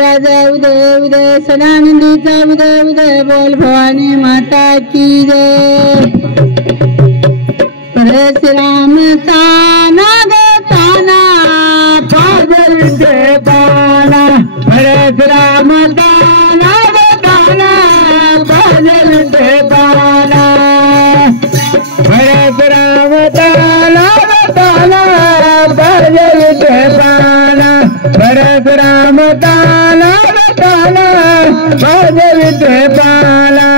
राजा उदय उदय सदानंदीचा उदय उदय बोल भवानी माता की जय। परशुराम ताना ग ताना फादर के बाना परशुराम ताना ग ताना फादर के बाना परशुराम ताना ग ताना फादर के बाना परशुराम ताना ग ताना फादर के बाना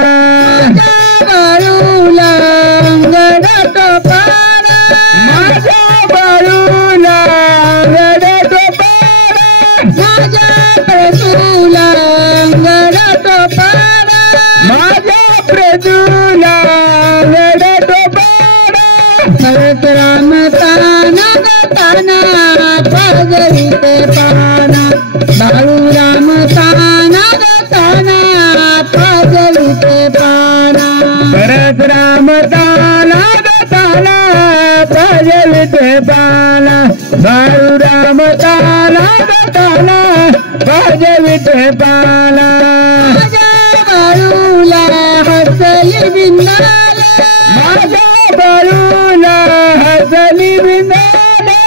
परशुराम ताना ग ताना पाजविते पाना बाळूराम ताना ग ताना पाजविते पाना परशुराम ताना ग ताना पाजविते पाना बाळूराम ताना ग ताना पाजविते पाना बाळूला हसली बिंदाला माझ्या बाळूला हसली बिंदाला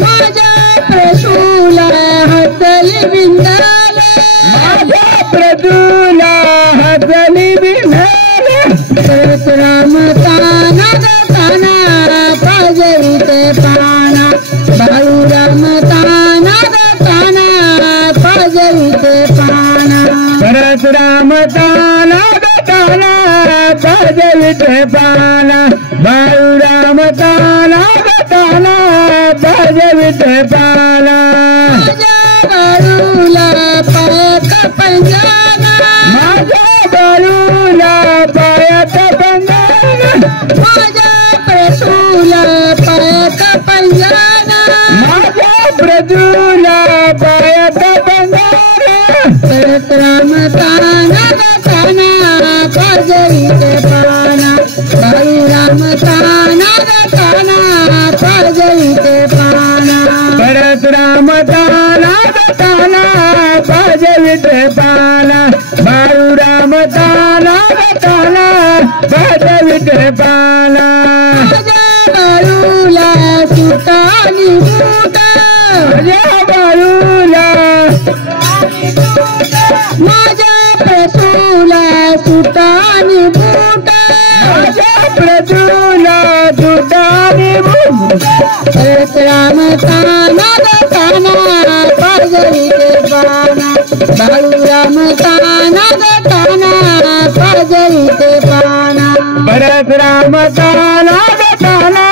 माझ्या प्रसूला हसली बिंदाला माझ्या प्रसूला हसली बिंदाला परशुराम ताना ग ताना पाजविते पाना बाळूराम ताना ग ताना पाजविते पाना परशुराम ताना ग ताना पाजविते पाना बाळूराम ताना ग ताना पाजविते पाना माझ्या बाळूला पायात पंजाना माझ्या बाळूला पायात पंजाना माझ्या प्रसूला पायात पंजाना माझ्या प्रसूला पायात पंजाना परशुराम ताना ग ताना पाजविते पाना बाळूराम ताना ग ताना पाजविते पाना परशुराम ताना ग ताना पाजविते पाना बाळूराम ताना ग ताना पाजविते पाना माझ्या बाळूला सुतानी बूटा माझ्या बाळूला माझ्या प्रसूला सुतानी बूटा माझ्या प्रसूला सुतानी बूटा परशुराम ताना ग ताना पाजविते पाना बाळूराम ताना ग ताना पाजविते पाना परशुराम ताना ग ताना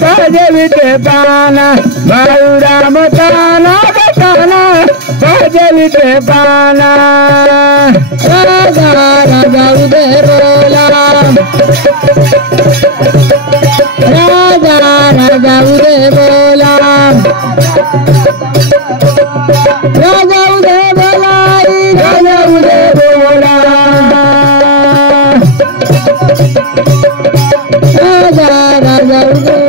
पाजविते पाना बाळूराम ताना ग ताना पाजविते पाना राजा राजा उदय बोला राजा राजा उदय बोला राजा उदय बोला राजा उदय बोला राजा राजा उदय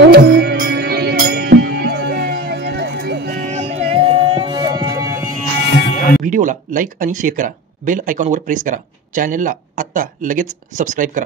व्हिडिओला लाईक आणि शेअर करा बेल आयकॉनवर प्रेस करा चॅनलला आत्ता लगेच सबस्क्राईब करा।